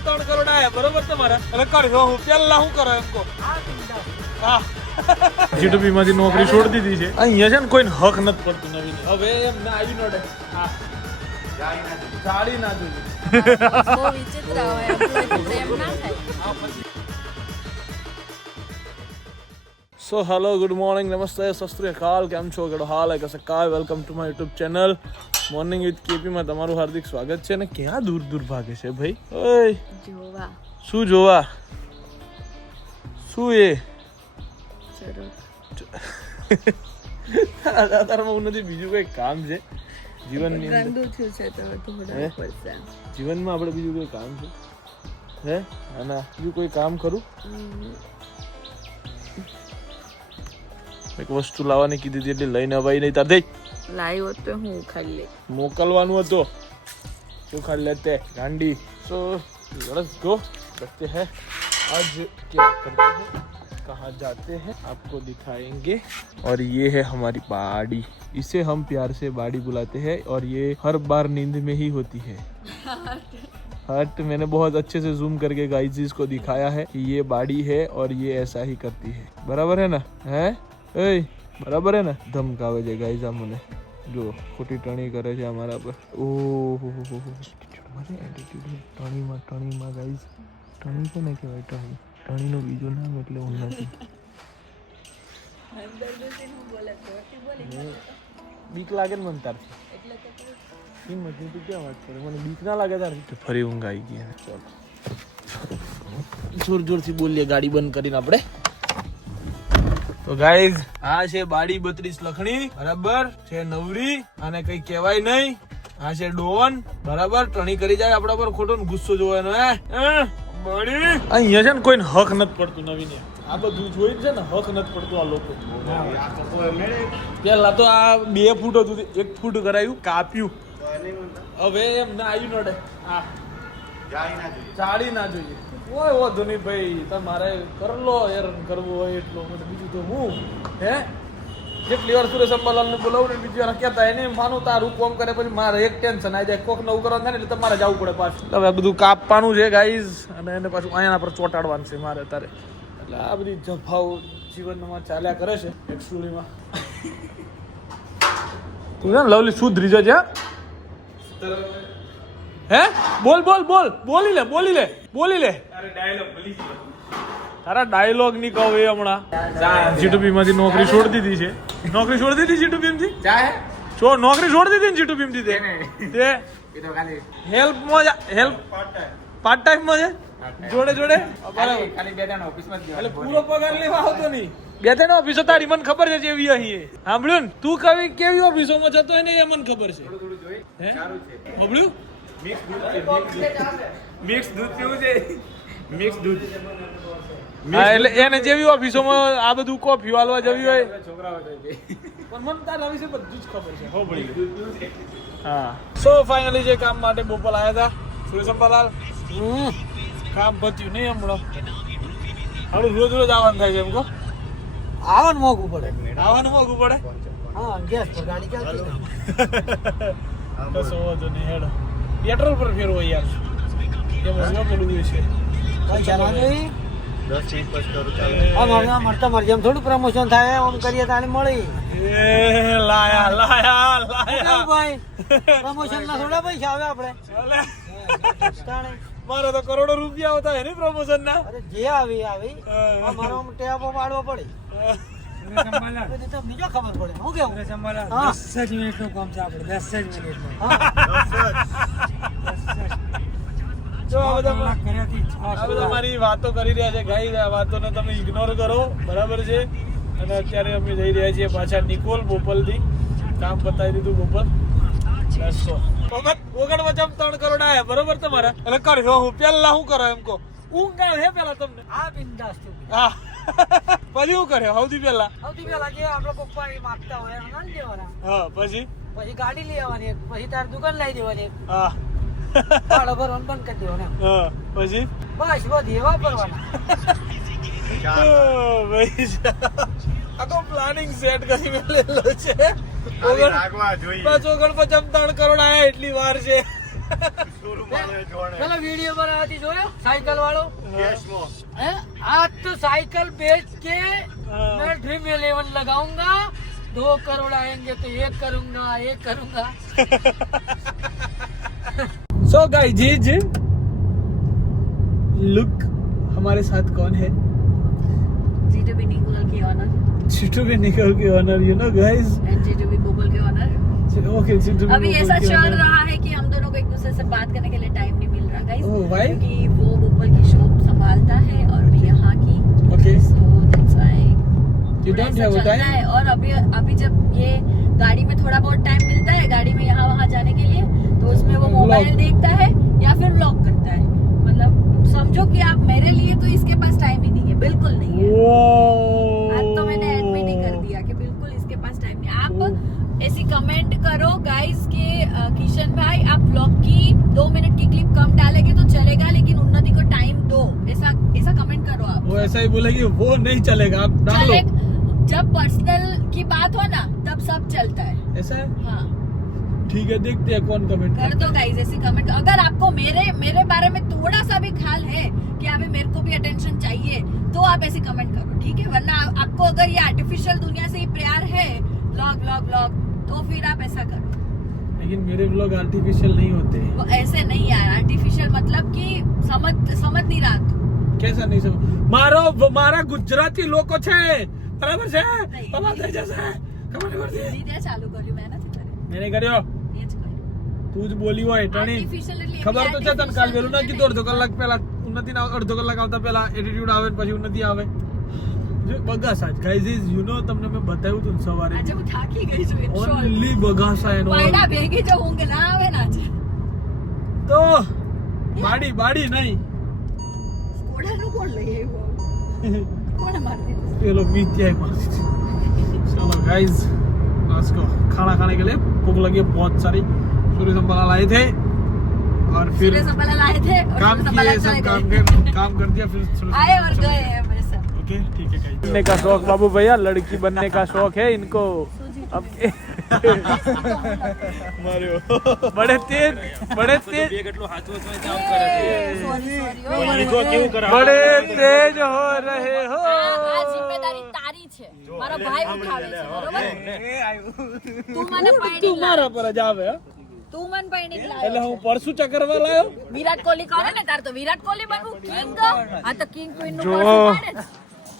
પચાસ ત્રણ કરોડ આયા બરોબર તમારા? એટલે કરજો હું પેલા શું કરો એમ કહો. હા. જીટુબી માંથી નોકરી છોડી દીધી છે. અહીંયા છે ને કોઈને હક નથી પડતું નવીન. હવે એમ ના આવી નડે. હા. જાળી ના જોઈએ. બહુ વિચિત્ર હોય એમ ના થાય. સો હેલો ગુડ મોર્નિંગ નમસ્તે સસ્ત્રી કાલ કેમ છો ગડો હાલ એક કાય welcome to my YouTube channel morning with કેપીમાં તમારું હાર્દિક સ્વાગત છે ને ક્યાં દૂર દૂર ભાગે છે ભાઈ ઓય જોવા શું જોવા શું એ તારામાં નથી બીજું કંઈ કામ છે જીવનની જીવનમાં આપણે બીજું કોઈ કામ છે હે આના બીજું કોઈ કામ ખરું એક વસ્તુ લાવવાની કીધી હતી એટલે લઈને અવાય નહીં તાર દે લાવ્યો તો હું ખાલી લે મોકલવાનું હતો શું ખાલી લેતે ગાંડી સો लेट्स गो देखते हैं आज क्या करते हैं कहाँ जाते हैं आपको दिखाएंगे और ये है हमारी बाड़ी इसे हम प्यार से बाड़ी बुलाते हैं और ये हर बार नींद में ही होती है हट मैंने बहुत अच्छे से जूम करके गाइस इसको दिखाया है कि ये बाड़ी है और ये ऐसा ही करती है बराबर है ना है એ બરાબર હે ને? ધમકાવે છે ગાઈઝ આ મને જો ખોટી ટણી કરે છે અમારા પર. ઓહો મારે એટીટ્યુડ ટણીમાં ટણીમાં ગાઈઝ. ટણી કોને કહેવાય ટણી? ટણીનું બીજું નામ એટલે હું નથી. બીક લાગે ને મને તારથી. હિંમતની તું ક્યાં વાત કરે? મને બીક ના લાગે તારથી. ફરી ઊંઘ આવી ગઈ ચાલો જોર જોરથી બોલીએ ગાડી બંધ કરીને આપણે. તો ગાઈઝ આ છે બાડી બત્રીસ લખણી બરાબર? છે નવરી અને કઈ કહેવાય નહીં. આ છે ડોન બરાબર? ટણી કરી જાય આપણા પર ખોટો ને ગુસ્સો જોવાનો હે? હે? બાડી? અહીંયા છે ને કોઈને હક નથી પડતું નવીને. આ બધું જોઈ છે ને હક નથી પડતું આ લોકો. પેલા તો આ બે ફૂટ હતું એક ફૂટ કરાયું કાપ્યું. હવે એમ ના આવ્યું નડે. હા. ચાળી ના જોઈએ. ઓય ઓ નહીં ભાઈ તમારે કરલો એરન કરવું હોય એટલો મને બીજું તો હું હે? જેટલી વાર સુરેશ અંબાલાલને બોલાવું ને બીજી વાર કહેતા એને માનું તારું કોમ કરે પછી મારે એક ટેન્શન આવી જાય. કોક નવું કરવાનું થાય ને એટલે તમારે જવું પડે પાછું. હવે આ બધું કાપવાનું છે ગાઈઝ અને એને પાછું અહીંયા પર ચોંટાડવાનું છે મારે તારે એટલે આ બધી જફાઓ જીવનમાં ચાલ્યા કરે છે એકચ્યુઅલીમાં તું છે ને લવલી સુધરી જજે હા? હે? બોલ બોલ બોલ. બોલી લે બોલી લે બોલી લે. તારા ડાયલોગની કહો એ હમણાં. જીટુબી માંથી નોકરી છોડી દીધી છે. નોકરી છોડી દીધી જીટુબી થી છો નોકરી છોડી દીધી ને જીટુબી થી તે હેલ્પમાં હેલ્પ પાર્ટ ટાઈમમાં છે? જોડે જોડે? બરાબર. એટલે પૂરો પગાર લેવા આવતો નહીં. બે ત્રણ ઓફિસો તારી મને ખબર છે જેવી અહીં સાંભળ્યું ને? તું કવિ કેવી ઓફિસોમાં જતો હોય ને એ મને ખબર છે. હે? સાંભળ્યું? મિક્સ દૂધ કેવું છે? મિક્સ દૂધ. હા એટલે એને જેવી ઓફિસોમાં આ બધું કોફી વાલવા જવી હોય. છોકરાઓ પણ મને તારા વિશે બધું જ ખબર છે. હો સો ફાઇનલી જે કામ માટે બોપલ આવ્યા હતા સુરેશ અંબાલાલ કામ પત્યું નહીં હમણાં. હવે રોજ રોજ આવવાનું થાય છે એમ કહો. આવવાનું મોંઘું પડે. આવવાનું મોંઘું પડે? હા ગેસ પર ગાડી ચાલતી હોય. કશો વાંધો નહીં હેડો. પેટ્રોલ પર ફેરવો યાર. એમાં શું પેલું છે? થોડું પ્રમોશન થાય આમ કરીએ તાને મળી. એ લાયા લાયા લાયા. ભાઈ. પ્રમોશન ના થોડા પૈસા આવે આપણે. ચાલે. મારે તો કરોડો રૂપિયા આવતા હે પ્રમોશન ના. જે આવી આવી. મારો ટેબો પાડવો પડે. બીજો ખબર પડે. હું કેવું. દસ જ મિનિટનું કામ છે આપણે. દસ જ મિનિટનું મારી વાતો કરી રહ્યા છે. ગાઈ આ વાતોને તમે ઇગ્નોર કરો. બરાબર છે? અને અત્યારે અમે જઈ રહ્યા છીએ પાછા નિકોલ બોપલથી. કામ પતાવી દીધું બોપલ. બસો ઓગણ વચમ ત્રણ કરોડ આયા. બરોબર તમારા? એટલે કર્યો હું પેલા હું કરો એમ કહો. ઊંઘ આવે હે પેલા તમને? આ બિંદાસ હા. પછી હું કર્યો? સૌથી પેલા સૌથી પહેલા જે આપણા પપ્પા એ માગતા હોય હા પછી? પછી ગાડી લઈ આવવાની પછી તાર દુકાન લઈ દેવાની હા. ભાડો ભરવાનું બંધ કરી દેવાનું હા પછી? બસ બધી એવા ભરવાના. કરોડ આયા એટલી વાર છે. જોયો? સાયકલ વાળો? હે? તો સાયકલ બેચ કે મેં ડ્રીમ ઇલેવન લગાઉંગા. दो करोड़ आएँगे तो एक करूँगा एक करूँगा। सो गाइस लुक हमारे साथ कौन है? G2B Nicole की ऑनर चिटू के निकल के owner you know guys and G2B Google की ऑनर ओके अभी ऐसा चल रहा है कि हम दोनों को एक दूसरे से बात करने के लिए टाइम नहीं मिल रहा गाइस Oh, why? क्योंकि वो भोपाल की शॉप संभालता है और यहाँ की okay why you don't have time है और अभी अभी जब ये गाड़ी में थोड़ा बहुत टाइम मिलता है गाड़ी में यहाँ वहाँ जाने के लिए तो उसमें वो मोबाइल देखता है या फिर व्लॉग करता है। मतलब समझो कि आप मेरे लिए तो इसके पास टाइम ही नहीं है बिल्कुल नहीं है। आज तो मैंने एडमिट ही कर दिया कि बिल्कुल इसके पास टाइम नहीं आप ऐसी कमेंट करो गाइस के किशन भाई आप ब्लॉग की दो मिनट की क्लिप कम डालेंगे तो चलेगा लेकिन उन्नति को टाइम दो। ऐसा ऐसा कमेंट करो आप। वो ऐसा ही बोलेगी वो नहीं चलेगा आप डाल। जब पर्सनल की बात हो ना तब सब चलता है। ऐसा है? हाँ। ठीक है देखते हैं कौन कमेंट कर दो गाइस ऐसे कमेंट अगर आपको मेरे मेरे बारे में थोड़ा सा भी ख्याल है कि अभी मेरे को भी अटेंशन चाहिए तो आप ऐसे कमेंट करो ठीक है? वरना आपको अगर ये आर्टिफिशियल दुनिया से ही प्यार है ब्लॉग ब्लॉग ब्लॉग तो फिर आप ऐसा करो। लेकिन मेरे ब्लॉग आर्टिफिशियल नहीं होते वो ऐसे नहीं यार आर्टिफिशियल मतलब कि समझ समझ नहीं रहा तू। कैसा नहीं समझ? मारो मारा गुजराती लोग छे। બરાબર છે? નહીં. થઈ જશે. ખબર પડતી લીધે ચાલુ કર્યું મેં નથી કર્યું. નહીં કર્યો? એ જ કર્યું. તું જ બોલી હોય ટણી. ખબર તો છે તને કાલ વેલું ના કીધું અડધો કલાક પહેલા ઉન્નતિ ના અડધો કલાક આવતા પહેલા એટીટ્યુડ આવે પછી ઉન્નતિ આવે. જો બગાસા ગાઈઝ ઇઝ યુ નો તમને મેં બતાવ્યું તું સવારે. આજે હું થાકી ગઈ છું ઓનલી બગાસા એનો પાડા ભેગી જો ઊંઘ ના આવે ના છે તો બાડી બાડી નહીં. ઘોડાનું કોણ લઈ આવ્યું कोने चलो गाइस आज को खाना खाने के लिए भूख लगी बहुत सारी सूर्य संभाला लाए थे और फिर लाए थे और काम किए सब काम कर, काम कर दिया फिर आए और गए ओके ठीक है बनने का शौक बाबू भैया लड़की बनने का शौक है इनको। अब માર્યો. બડે તેજ બડે તેજ. બે કેટલો હાચો છો કામ કરે છે. કેવું કરે બડે તેજ હો રહે હો. આ જિમ્મેદારી તારી છે. મારો ભાઈ ઉઠાવે છે બરોબર? તું મને પાણી તું મારા પર જ આવે તું મન પાણી લાવ્યો એટલે હું પરસુ ચક્કરવા લાવ્યો વિરાટ કોહલી કરે ને? તાર તો વિરાટ કોહલી બનવું કિંગ આ તો કિંગ ક્વીનનું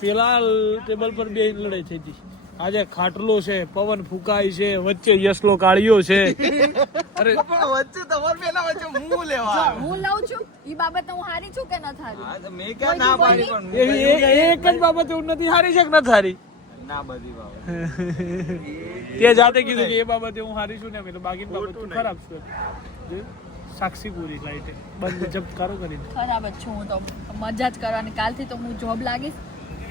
પેલા ટેબલ પર બે લડાઈ થઈ હતી. આજે ખાટલો છે પવન ફૂંકાય છે વચ્ચે યસલો કાળિયો છે. અરે હું લઉં છું? ઈ બાબતે હું હારી છું કે ન હારી? મે કે ના પાડી પણ? એ- એક જ બાબતે નથી હારી છે કે નથી હારી? ના બધી બાબત. તે જાતે કીધું કે એ બાબતે હું હારી છું ને એટલે બાકી બાબત તું ખરાબ છે સાક્ષી પૂરી લાઈટે બંધ જપ્ત કરો કરીને. ખરાબ જ છું હું તો. મજા જ કરવાની. કાલથી તો હું જોબ લાગીશ.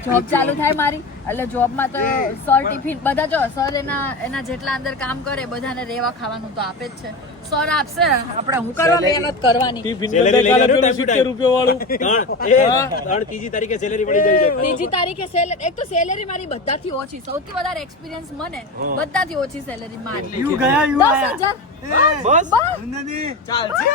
જોબ ચાલુ થાય મારી. એટલે જોબમાં તો સર ટિફિન બધા જો સર એના એના જેટલા અંદર કામ કરે બધાને રેવા ખાવાનું તો આપે જ છે. સર આપશે. આપણે હું કરવા મહેનત કરવાની. ટિફિન કાલે પેલું સિત્તેર રૂપિયા વાળું. ત્રીજી તારીખે સેલેરી એક તો સેલેરી મારી બધાથી ઓછી સૌથી વધારે એક્સપિરિયન્સ મને બધાથી ઓછી સેલેરી મારી. યુ ગયા યુ દસ હજાર. બસ ઉન્નતિ ચાલશે?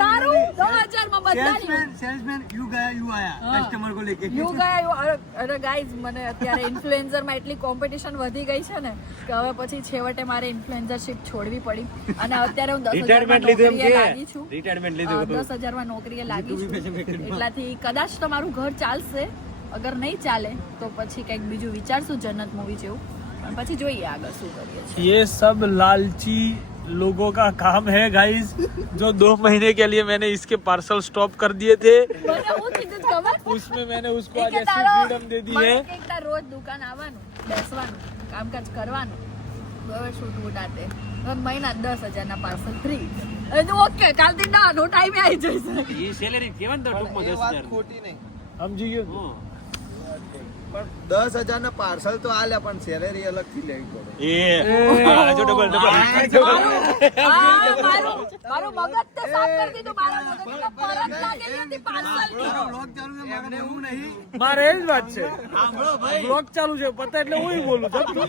તારું દસમાં બધાની. સેલ્સમેન સેલ્સમેન યુ ગયા યુ આયા. કસ્ટમર કો લેકે યુ ગયા. યુ અરે અરે ગાઈઝ મને અત્યારે ઇન્ફ્લુએન્સરમાં એટલી કોમ્પિટિશન વધી ગઈ છે ને કે હવે પછી છેવટે મારે ઇન્ફ્લુએન્સરશિપ છોડવી પડી. અને અત્યારે હું દસ હજાર નોકરીએ લાગી છું રિટાયરમેન્ટ દસ હજાર માં નોકરીએ લાગી છું એટલાથી કદાચ તો મારું ઘર ચાલશે અગર નહીં ચાલે તો પછી કંઈક બીજું વિચારશું જન્નત મૂવી જેવું પણ પછી જોઈએ આગળ શું કરીએ છીએ ये सब लालची लोगों का काम है गाइस जो दो महीने के लिए मैंने इसके पार्सल स्टॉप कर दिए थे મને હું કીધું જ ખબર उसमें मैंने उसको એ आज કે ऐसी તારો फ्रीडम दे दी મને है કે તાર રોજ દુકાન આવવાનું બેસવાનું કામકાજ કરવાનું છૂટ ઉડાતે મહિના દસ હજારના પાર્સલ ફ્રી ઓકે કાલથી ના નો ટાઈમે આવી જશે. સમજી ગયો પણ દસ હજાર ના પાર્સલ તો આલ્યા પણ સેલેરી અલગથી લેવી પડે. મારું આ મારું મારું મગજ તે સાફ કરી દીધું મારા મગજમાં પરત લાગેલી હતી પાર્સલની એમને એવું નહીં. મારે એ જ વાત છે. બ્લોગ ચાલુ છે પતા એટલે હું બોલું છું એ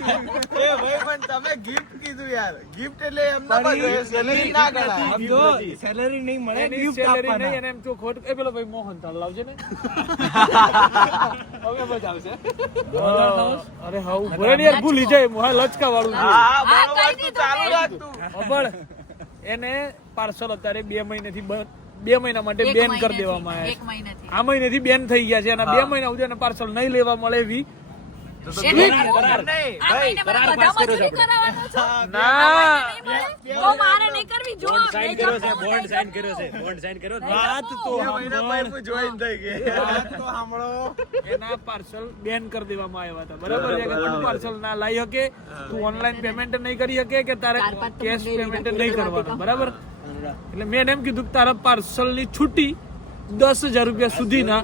ભાઈ પણ તમે ગિફ્ટ કીધું યાર. ગિફ્ટ એટલે એમના સેલેરી ના ગણાય. સેલેરી નહીં મળે સેલેરી નહીં એને એમ તો ખોટ એ પેલો ભાઈ મોહન તાલ લાવજે ને. હવે મજા આવશે અરે હા બોલે યાર ભૂલી જાય હા લચકા વાળું છે. હા બરોબર તું ચાલુ રાખ તું. ખબર એને પાર્સલ અત્યારે બે મહિનાથી બંધ બે મહિના માટે બેન કરી દેવામાં આવે આવ્યા આ મહિનેથી બેન થઈ ગયા છે અને બે મહિના સુધી એને પાર્સલ નહીં લેવા મળે એવી બેન કરી દેવામાં આવ્યા હતા. બરાબર છે કે પાર્સલ ના લાવી શકે? તું ઓનલાઈન પેમેન્ટ નહીં કરી શકે કે તારે કેશ પેમેન્ટ નહીં કરવાનું? બરાબર? એટલે મેં એમ કીધું કે તારા પાર્સલની છૂટી દસ હજાર રૂપિયા સુધીના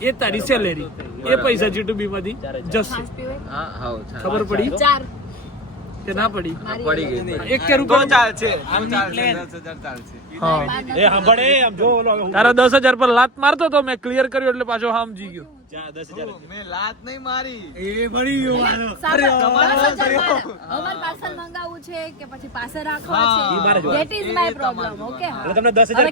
એ તારી સેલેરી એ પૈસા જીટુબી માંથી જશે? ખબર પડી? ચાર. કે ના પડી? મારી એક કે રૂપિયા ચાલશે ચાલશે દસ હજાર ચાલશે હા. તારા દસ હજાર પર લાત મારતો તો મેં ક્લિયર કર્યો એટલે પાછો સમજી ગયો. મેં લાત નહીં મારી. અમારે પાર્સલ મંગાવવું છે કે પછી પાસે રાખવા છે?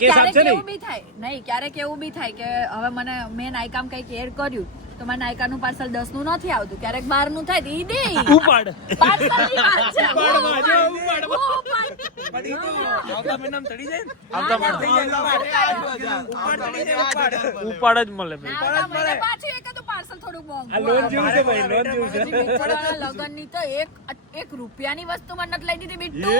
ક્યારેક એવું બી થાય નહીં ક્યારેક એવું બી થાય કે હવે મને મેં નાયકામ કંઈક એડ કર્યું. તો મારા નાયકાનું પાર્સલ દસનું નથી આવતું. ક્યારેક બારનું થાય ઈ દે. ઉપાડ. પાર્સલની વાત ઉપાડ, જ મળે બિટ્ટુવાળા લગનની તો એક એક રૂપિયાની વસ્તુ મને નથી લઈ દીધી બિટ્ટુ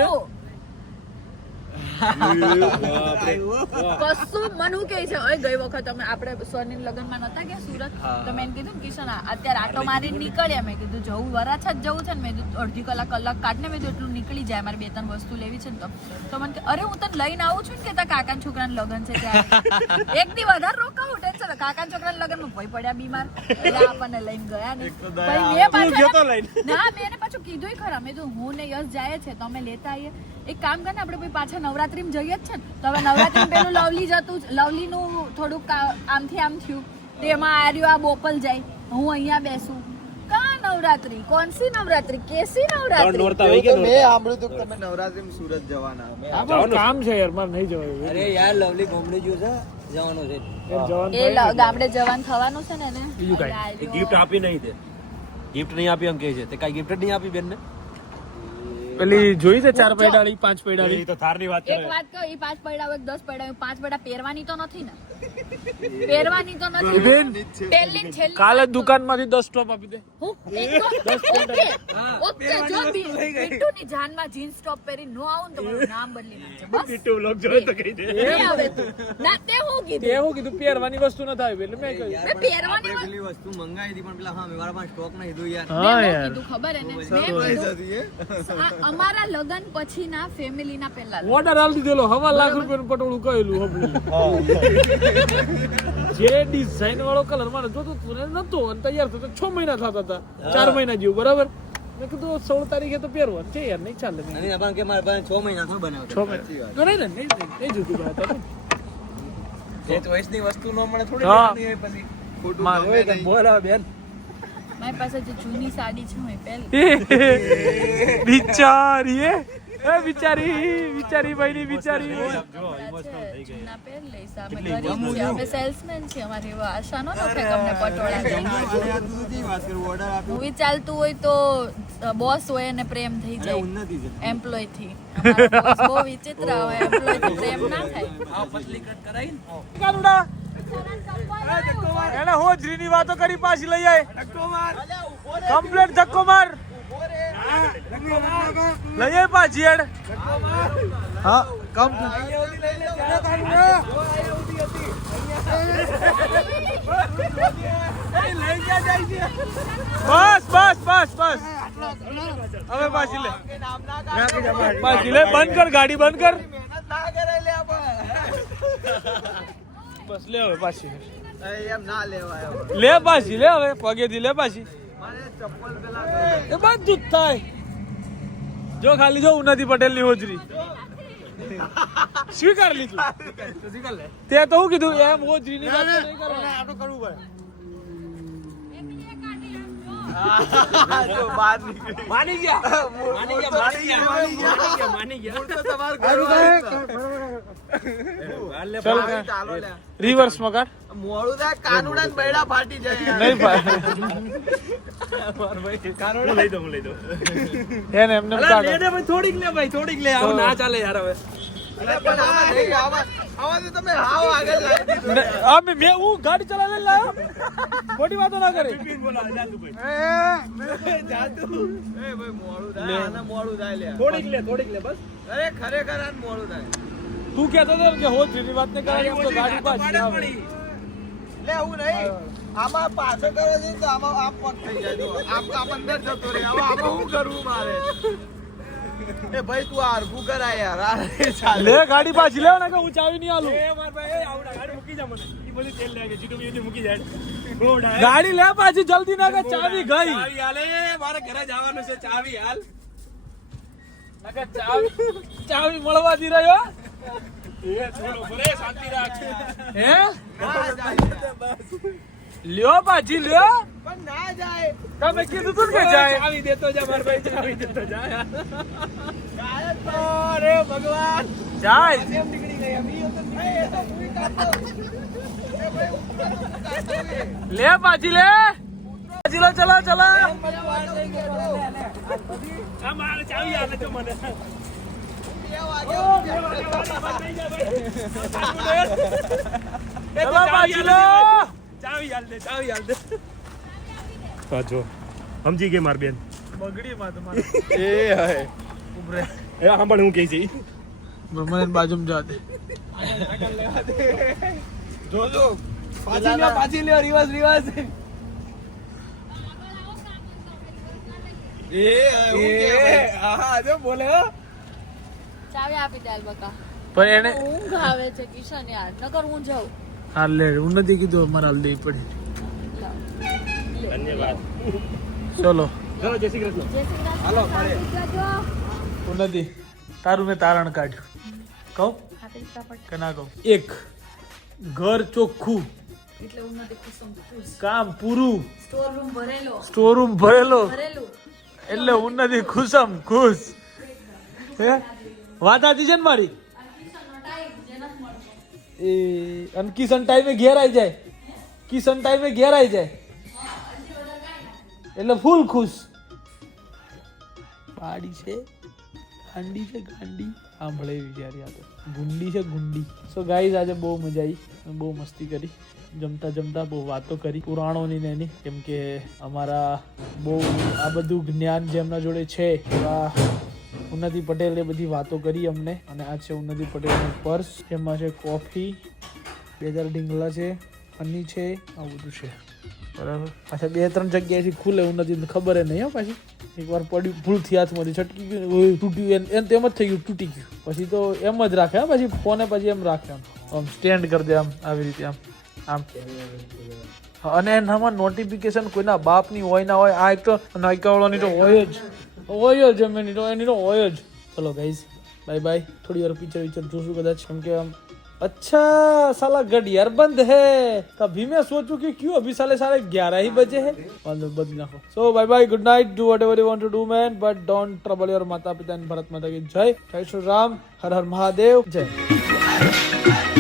કશું મનુ કે છે? ઓય ગઈ વખત અમે આપણે સોની લગનમાં નતા ગયા સુરત. તો મેં કીધું કિશન અત્યારે આટો મારીને નીકળ્યા. મેં કીધું જવું વરાછા જ જવું છે ને. મેં કીધું અડધી કલાક કલાક કાઢને. મેં એટલું નીકળી જાય મારે બે ત્રણ વસ્તુ લેવી છે ને તો. તો મને કે અરે હું તને લઈને આવું છું ને કે તારા કાકા છોકરાનું લગન છે ત્યારે? એક દી વધારે રોકાવું ટેન્શન કાકા છોકરાના લગનમાં ભય પડ્યા બીમાર. એટલે આપણને લઈને ગયા ને ભાઈ મેં પાછું ના મેં એને પાછું કીધું ખરા. મેં કીધું હું ને યશ જાય છે તો અમે લેતા આવીએ. એક કામ કર ને આપણે ભાઈ પાછા નવરાત્રીમાં જઈએ જ છે ને. તો હવે નવરાત્રી પેલું લવલી જતું લવલી નું થોડુંક આમથી આમ થયું. તેમાં આર્યું આ બોપલ જાય. હું અહીંયા બેસું. કા નવરાત્રી? કોણસી નવરાત્રી? કેસી નવરાત્રી? તો મેં સાંભળ્યું હતું તમે નવરાત્રીમાં સુરત જવાના. કામ છે યાર મારે નહીં જવાય અરે યાર લવલી ગોમડે ગયો છે? જવાનું છે. જવાનું એ ગામડે જવાન થવાનું છે ને એને? બીજું કાંઈ. ગિફ્ટ આપી નહીં તે ગિફ્ટ નહીં આપી એમ કે છે. તે કઈ ગિફ્ટ નહીં આપી બેન ને પેલી જોઈ છે ચાર પૈડાળી પાંચ પૈડાળી? તો થારની વાત એક વાત કહો એ પાંચ પૈડા હોય દસ પૈડા હોય પાંચ પૈડા પહેરવાની તો નથી ને. પહેરવાની તો નથી. પહેલી છેલ્લી કાલે દુકાનમાંથી દસ ટોપ આપી દે. હું? એક તો- ઓકે. ઓકે જો જાનમાં જીન્સ ટોપ પહેરી નો આવું ને તો મારું નામ બદલી નાખજે. બસ. એ આવે તું. ના તે હું તે કીધું હું કીધું પહેરવાની વસ્તુ ન થાય એટલે મેં કહ્યું. મેં પહેરવાની પેલી વસ્તુ મંગાવી હતી પણ પેલા હા મારા પાસે સ્ટોક નહીં કીધું યાર. હા યાર. કીધું ખબર એને? મેં અમારા લગન પછીના ફેમિલીના પહેલા. ઓર્ડર આલી દીધેલો હવા લાખ રૂપિયાનું પટોળું કહેલું જે ડિઝાઇન વાળો કલર મારે જોતો તું ને નતો અને તૈયાર થતો છ મહિના થતા હતા ચાર મહિના જેવું બરાબર મેં કીધું સોળ તારીખે તો પહેરવાનું છે યાર નહીં ચાલે મેં કે મારા પાસે છ મહિના શું બનાવ છ મહિના તો ને નહીં નહીં, નહીં જોતું ભાઈ હતા ને. જે ચોઈસ વસ્તુ ન મળે થોડી પછી ખોટું મારે ગમે બેન મારી પાસે જે જૂની સાડી છે હું પહેરી બિચારી એ એ બિચારી બિચારી ભાઈની બિચારી જૂના પહેર લઈશ. અમે ગરીબ છીએ અમે સેલ્સમેન છીએ અમારી આશા ન નખે તમને પટોળા મૂવી ચાલતું હોય તો બોસ હોય અને પ્રેમ થઈ જાય. એમ્પ્લોયથી. બહુ વિચિત્ર હોય એમ્પ્લોયથી પ્રેમ ના થાય. એને હોજરીની વાતો કરી પાછી લઈ આય. કમ્પ્લેટ ધક્કો માર. લઈ આય પાછી હા. બસ બસ બસ બસ. હવે પાછી લે. પાછી લે, બંધ કર, ગાડી બંધ કર. બસ, લે હવે પાછી. લે પાછી, લે હવે, પગેથી લે પાછી. એ બધું જ થાય. જો ખાલી જો ઉન્નતિ પટેલની હોજરી. સ્વીકાર લીધું? તે તો હું કીધું એમ હોજરી ની વાત નહીં કરવાની. જો બહાર નીકળી. માની ગયા. માની ગયા માની ગયા માની ગયા માની ગયા મૂળ તો તમારું ઘરનું આવ્યું છે. ચાલો ભાઈ, રિવર્સમાં કાઢ મોડું થાય કાનુડા ને બૈડા ફાટી જાય નહીં ભાઈ હું લઈ દઉં હું લઈ દઉં. એને એમને એમ અલા, કાઢો લે ને ભાઈ થોડીક લે ભાઈ થોડીક લે. આવું ના ચાલે યાર હવે. અરે પણ આમાં નહીં, આમાં- આમાં તો તમે હાવ આગળ લાવી દીધું. ને, આ મેં મેં હું ગાડી ચલાવીને લાયો ખોટી વાતો ના કરે. ભાઈ, મોડું થાય, આને મોડું થાય થોડીક લે થોડીક લે બસ. અરે ખરેખર આને મોડું થાય. તું કહેતો હતો કે કે હોજરી વાત ને કરાય તો ગાડી પાછી આવે. લે હું નહીં. આમાં પાછો કરો છે તો આમાં આમ પગ થઈ જાય. તો આમ આમ અંદર જતો રહે. હવે આમાં શું કરવું મારે? એ ભાઈ તું હરખું કરાય યાર. આ ચાલે. લે ગાડી પાછી લે ને કે હું ચાવી નહીં આલું. એ માર ભાઈ એ આવડા. ગાડી મૂકી જા મને. ઈ બધું તેલ લાગે. જીટુ બી મૂકી જાય. ગાડી લે પાછી જલ્દી ના કે ચાવી ગઈ. ચાવી હાલે. મારે ઘરે જવાનું છે. ચાવી હાલ. નકર ચાવી. ચાવી મળવા દી રહ્યો. એ છોડો ભલે શાંતિ રાખ હે? ના જાય. લ્યો પાછી લ્યો. પણ ના જાય તમે કીધું તું કે જાય. આવી દેતો જા મારા ભાઈ આવી દેતો જા. અરે ભગવાન. જાય. નીકળી ગઈ એમ? એ તો એ. લે પાછી લે. પાછી લો ચલો ચલો. આ મારે ચાવી આવે તો મને. પાછો સમજી ગઈ માર બેન બગડી માં તમારે જા પાછી લ્યો પાછી લ્યો રિવર્સ રિવર્સ એ એ હા. જો બોલે ચાવી આપી દે બકા પણ એને ઊંઘ આવે છે કિશન યાર. નકર હું જાઉં. હા લે હું નથી કીધું અમારે હાલ દેવી પડી. ધન્યવાદ. ચલો. ચલો જય શ્રી કૃષ્ણ. હાલો, હું નથી. તારું મેં તારણ કાઢ્યું. કહું? કે ના કહું? એક ઘર ચોખ્ખું. કામ પૂરું. સ્ટોર ભરેલો. સ્ટોર રૂમ ભરેલો. ભરેલું. એટલે ઉન્નતિ ખુશમ ખુશ. હે? વાત આતી છે ને મારી? એ, અને કિશન ટાઈમે ઘેર આવી જાય. કિશન ટાઈમે ઘેર આવી જાય. એટલે ફૂલ ખુશ. પાડી છે, ગાંડી છે, ગાંડી. સાંભળે વિચારી આ તો ગુંડી છે, ગુંડી. સો ગાઈઝ આજે બહુ મજા આવી બહુ મસ્તી કરી. જમતા જમતા બહુ વાતો કરી. પુરાણોની ને એની. કેમ કે અમારા બહુ આ બધું જ્ઞાન જે એમના જોડે છે, એવા ઉન્નતિ પટેલે બધી વાતો કરી અમને. અને આ છે ઉન્નતિ પટેલનું પર્સ. જેમાં છે કોફી બે ચાર ઢીંગલા છે હની છે આ બધું છે. બરાબર. પાછા બે ત્રણ જગ્યાએથી ખુલે ઉન્નતિ ખબર નહીં હો પાછી. એકવાર પડ્યું ભૂલથી હાથમાંથી છટકી ગયું તૂટ્યું એમ તેમ જ થઈ ગયું તૂટી ગયું. પછી તો એમ જ રાખે પછી ફોને પછી એમ રાખે આમ. આમ સ્ટેન્ડ કરી દે આમ આવી રીતે આમ આમ. અને એનામાં નોટિફિકેશન કોઈના બાપની હોય ના હોય આ એક તો નાયકાવાળાની તો હોય જ. હોય જ એમ એની તો એની તો હોય જ ચલો ગાઈઝ બાય બાય થોડી વાર પિક્ચર વિક્ચર જોશું કદાચ કેમ કે આમ अच्छा साला गडियार बंद है तभी मैं सोचूं कि क्यों अभी साले साढ़े ग्यारह ही बजे है वांदो बदली नाखो so bye bye good night do whatever you want to do man but don't trouble your माता पिता एंड भारत माता की जय जय श्री राम हर हर महादेव जय